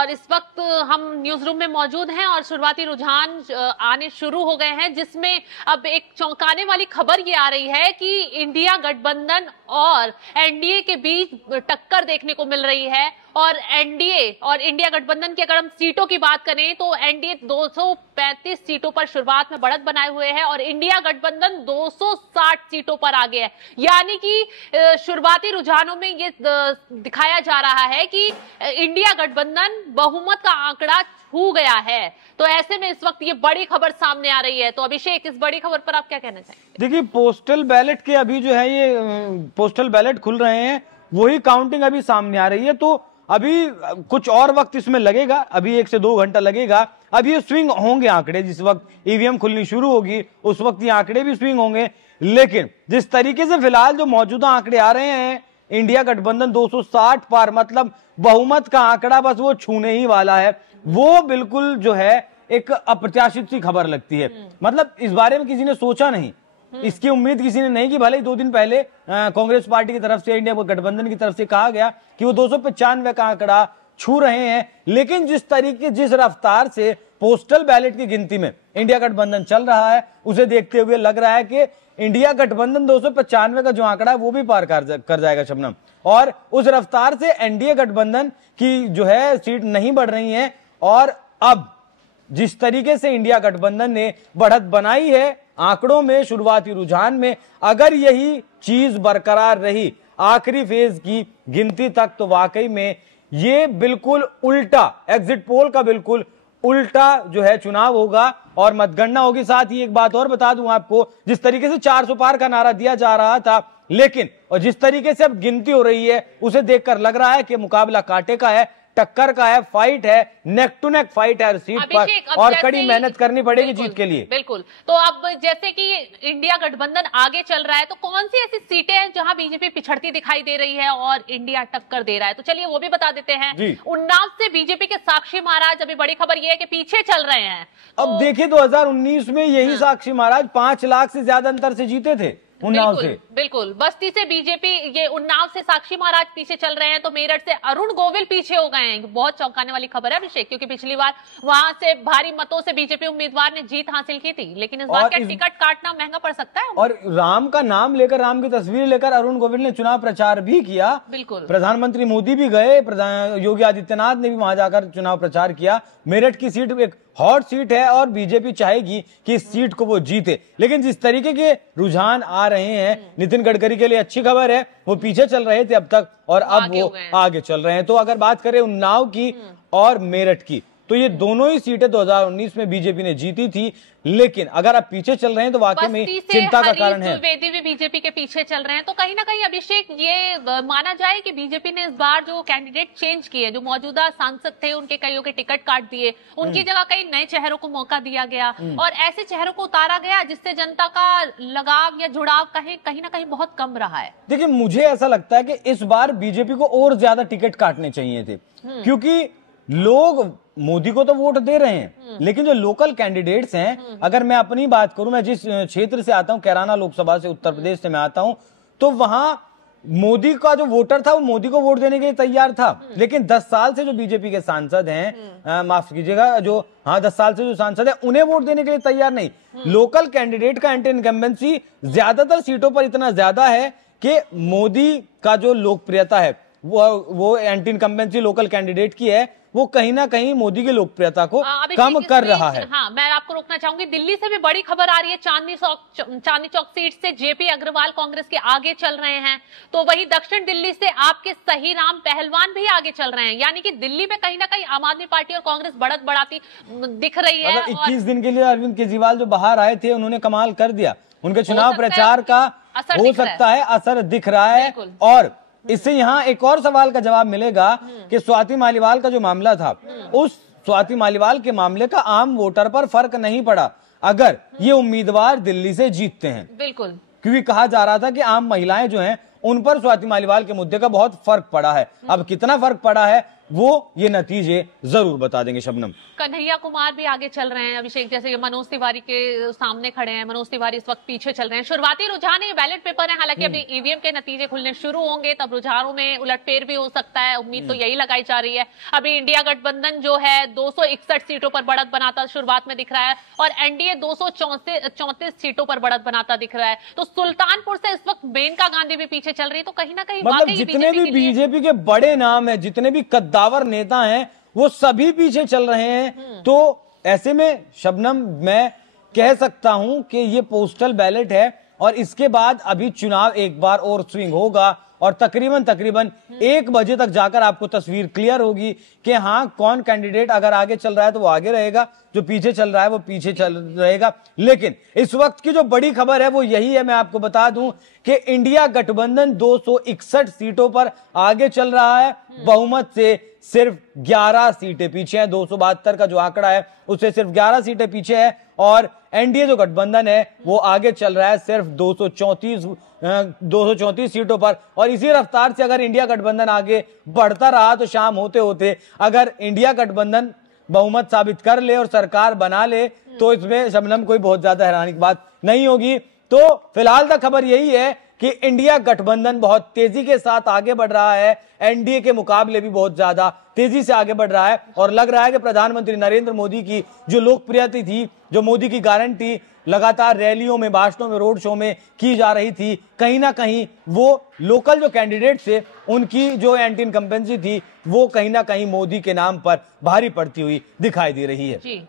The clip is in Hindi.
और इस वक्त हम न्यूज रूम में मौजूद हैं और शुरुआती रुझान आने शुरू हो गए हैं, जिसमें अब एक चौंकाने वाली खबर ये आ रही है कि इंडिया गठबंधन और एनडीए के बीच टक्कर देखने को मिल रही है। और एनडीए और इंडिया गठबंधन की अगर हम सीटों की बात करें तो एनडीए 235 सीटों पर शुरुआत में बढ़त बनाए हुए है और इंडिया गठबंधन 260 सीटों पर आगे है। यानी कि शुरुआती रुझानों में ये दिखाया जा रहा है कि इंडिया गठबंधन बहुमत का आंकड़ा छू गया है। तो ऐसे में इस वक्त ये बड़ी खबर सामने आ रही है। तो अभिषेक, इस बड़ी खबर पर आप क्या कहना चाहेंगे? देखिए, पोस्टल बैलेट के अभी जो है ये पोस्टल बैलेट खुल रहे हैं, वही काउंटिंग अभी सामने आ रही है। तो अभी कुछ और वक्त इसमें लगेगा, अभी 1 से 2 घंटा लगेगा। अभी ये स्विंग होंगे आंकड़े, जिस वक्त ईवीएम खुलनी शुरू होगी उस वक्त ये आंकड़े भी स्विंग होंगे। लेकिन जिस तरीके से फिलहाल जो मौजूदा आंकड़े आ रहे हैं, इंडिया गठबंधन 260 पार, मतलब बहुमत का आंकड़ा बस वो छूने ही वाला है। वो बिल्कुल जो है एक अप्रत्याशित सी खबर लगती है। मतलब इस बारे में किसी ने सोचा नहीं, इसकी उम्मीद किसी ने नहीं की। भले ही 2 दिन पहले कांग्रेस पार्टी की तरफ से, इंडिया गठबंधन की तरफ से कहा गया कि वो 295 का आंकड़ा छू रहे हैं, लेकिन जिस रफ्तार से पोस्टल बैलेट की गिनती में इंडिया गठबंधन चल रहा है, उसे देखते हुए लग रहा है कि इंडिया गठबंधन 295 का जो आंकड़ा है वो भी पार कर जाएगा शबनम। और उस रफ्तार से एनडीए गठबंधन की जो है सीट नहीं बढ़ रही है। और अब जिस तरीके से इंडिया गठबंधन ने बढ़त बनाई है आंकड़ों में, शुरुआती रुझान में, अगर यही चीज बरकरार रही आखिरी फेज की गिनती तक, तो वाकई में ये बिल्कुल उल्टा, एग्जिट पोल का बिल्कुल उल्टा जो है चुनाव होगा और मतगणना होगी। साथ ही एक बात और बता दूं आपको, जिस तरीके से 400 पार का नारा दिया जा रहा था, लेकिन और जिस तरीके से अब गिनती हो रही है, उसे देखकर लग रहा है कि मुकाबला कांटे का है, टक्कर का है, फाइट है, नेक टू नेक फाइट है सीट पर, और कड़ी मेहनत करनी पड़ेगी जीत के लिए। बिल्कुल। तो अब जैसे कि इंडिया गठबंधन आगे चल रहा है, तो कौन सी ऐसी सीटें हैं जहां बीजेपी पिछड़ती दिखाई दे रही है और इंडिया टक्कर दे रहा है? तो चलिए वो भी बता देते हैं। उन्नाव से बीजेपी के साक्षी महाराज, अभी बड़ी खबर ये है कि पीछे चल रहे हैं। अब देखिए, 2019 में यही साक्षी महाराज 5 लाख से ज्यादा अंतर से जीते थे उन्नाव से। बिल्कुल। बस्ती से बीजेपी, ये उन्नाव से साक्षी महाराज पीछे चल रहे हैं, तो मेरठ से अरुण गोविल पीछे हो गए हैं। बहुत चौंकाने वाली खबर है अभिषेक, क्योंकि पिछली बार वहां से भारी मतों से बीजेपी उम्मीदवार ने जीत हासिल की थी, लेकिन इस बार क्या टिकट काटना महंगा पड़ सकता है? और राम का नाम लेकर, राम की तस्वीर लेकर अरुण गोविल ने चुनाव प्रचार भी किया। बिल्कुल। प्रधानमंत्री मोदी भी गए, योगी आदित्यनाथ ने भी वहां जाकर चुनाव प्रचार किया। मेरठ की सीट एक हॉट सीट है और बीजेपी चाहेगी कि इस सीट को वो जीते। लेकिन जिस तरीके के रुझान आ रहे हैं, नितिन गडकरी के लिए अच्छी खबर है, वो पीछे चल रहे थे अब तक और अब वो आगे चल रहे हैं। तो अगर बात करें उन्नाव की और मेरठ की, तो ये दोनों ही सीटें 2019 में बीजेपी ने जीती थी। लेकिन अगर आप पीछे चल रहे हैं तो वाकई में चिंता का कारण है। द्विवेदी भी बीजेपी के पीछे चल रहे हैं। तो कहीं ना कहीं अभिषेक, ये माना जाए कि बीजेपी ने इस बार जो कैंडिडेट चेंज किए, जो मौजूदा सांसद थे उनके कईयों के टिकट काट दिए, उनकी जगह कई नए चेहरों को मौका दिया गया और ऐसे चेहरों को उतारा गया जिससे जनता का लगाव या जुड़ाव कहीं ना कहीं बहुत कम रहा है। देखिए, मुझे ऐसा लगता है कि इस बार बीजेपी को और ज्यादा टिकट काटने चाहिए थे, क्योंकि लोग मोदी को तो वोट दे रहे हैं, लेकिन जो लोकल कैंडिडेट्स हैं, अगर मैं अपनी बात करूं, मैं जिस क्षेत्र से आता हूं, कैराना लोकसभा से, उत्तर प्रदेश से मैं आता हूं, तो वहां मोदी का जो वोटर था वो मोदी को वोट देने के लिए तैयार था। लेकिन 10 साल से जो बीजेपी के सांसद हैं, माफ कीजिएगा, जो 10 साल से जो सांसद है, उन्हें वोट देने के लिए तैयार नहीं। लोकल कैंडिडेट का एंटी इनकम्बेंसी ज्यादातर सीटों पर इतना ज्यादा है कि मोदी का जो लोकप्रियता है वो एंटी इनकम्बेंसी लोकल कैंडिडेट की है, वो कहीं ना कहीं मोदी की लोकप्रियता को कम कर रहा है। हाँ, मैं आपको रोकना चाहूंगी। दिल्ली से भी बड़ी खबर आ रही है। चांदनी चौक सीट से जेपी अग्रवाल कांग्रेस के आगे चल रहे हैं, तो वही दक्षिण दिल्ली से आपके सही राम पहलवान भी आगे चल रहे हैं। यानी कि दिल्ली में कहीं ना कहीं आम आदमी पार्टी और कांग्रेस बढ़त बढ़ाती दिख रही है। 21 दिन के लिए अरविंद केजरीवाल जो बाहर आए थे, उन्होंने कमाल कर दिया। उनके चुनाव प्रचार का हो सकता है असर दिख रहा है। और इससे यहाँ एक और सवाल का जवाब मिलेगा कि स्वाति मालीवाल का जो मामला था, उस स्वाति मालीवाल के मामले का आम वोटर पर फर्क नहीं पड़ा अगर ये उम्मीदवार दिल्ली से जीतते हैं। बिल्कुल। क्योंकि कहा जा रहा था कि आम महिलाएं जो हैं, उन पर स्वाति मालीवाल के मुद्दे का बहुत फर्क पड़ा है। अब कितना फर्क पड़ा है वो ये नतीजे जरूर बता देंगे। शबनम, कन्हैया कुमार भी आगे चल रहे हैं अभिषेक, जैसे मनोज तिवारी के सामने खड़े हैं। मनोज तिवारी इस वक्त पीछे चल रहे हैं। शुरुआती रुझान ये बैलेट पेपर है, हालांकि अभी ईवीएम के नतीजे खुलने शुरू होंगे तब रुझानों में उलटफेर भी हो सकता है। उम्मीद तो यही लगाई जा रही है। अभी इंडिया गठबंधन जो है 261 सीटों पर बढ़त बनाता शुरुआत में दिख रहा है और एनडीए 234 सीटों पर बढ़त बनाता दिख रहा है। तो सुल्तानपुर से इस वक्त मेनका गांधी भी पीछे चल रही है। तो कहीं ना कहीं मतलब जितने भी बीजेपी के बड़े नाम है, जितने भी कद्दावर नेता हैं, वो सभी पीछे चल रहे हैं। तो ऐसे में शबनम, मैं कह सकता हूं कि ये पोस्टल बैलेट है और इसके बाद अभी चुनाव एक बार और स्विंग होगा और तकरीबन 1 बजे तक जाकर आपको तस्वीर क्लियर होगी कि हाँ, कौन कैंडिडेट अगर आगे चल रहा है तो वो आगे रहेगा, जो पीछे चल रहा है वो पीछे चल रहेगा। लेकिन इस वक्त की जो बड़ी खबर है वो यही है, मैं आपको बता दूं कि इंडिया गठबंधन 261 सीटों पर आगे चल रहा है। बहुमत से सिर्फ 11 सीटें पीछे हैं। 272 का जो आंकड़ा है उससे सिर्फ 11 सीटें पीछे है और एनडीए जो गठबंधन है वो आगे चल रहा है सिर्फ 234 सीटों पर। और इसी रफ्तार से अगर इंडिया गठबंधन आगे बढ़ता रहा तो शाम होते होते अगर इंडिया गठबंधन बहुमत साबित कर ले और सरकार बना ले तो इसमें शबनम कोई बहुत ज्यादा हैरानी की बात नहीं होगी। तो फिलहाल तक खबर यही है कि इंडिया गठबंधन बहुत तेजी के साथ आगे बढ़ रहा है, एनडीए के मुकाबले भी बहुत ज्यादा तेजी से आगे बढ़ रहा है और लग रहा है कि प्रधानमंत्री नरेंद्र मोदी की जो लोकप्रियता थी, जो मोदी की गारंटी लगातार रैलियों में, भाषणों में, रोड शो में की जा रही थी, कहीं ना कहीं वो लोकल जो कैंडिडेट थे उनकी जो एंटी इनकम्बेंसी थी वो कहीं ना कहीं मोदी के नाम पर भारी पड़ती हुई दिखाई दे रही है। जी।